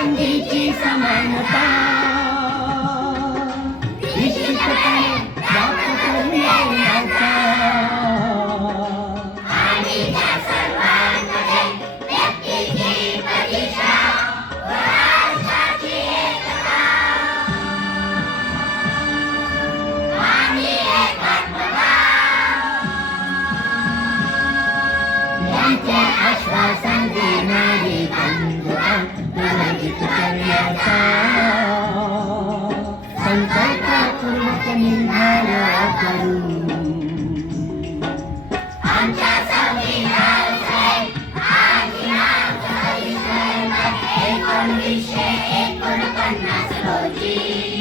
संधीची समानता निश्चितपणे प्राप्त करूयाचा आणि त्या सर्वांमध्ये व्यक्तीची प्रतिष्ठा व राष्ट्राची एकता आणि एकात्मता यांचे आश्वासन देणारी बंधुता प्रवर्धित करण्याचा संकल्पपूर्वक निर्धार करू आमच्या संविधानाचे अधिनाथ 1949 रोजी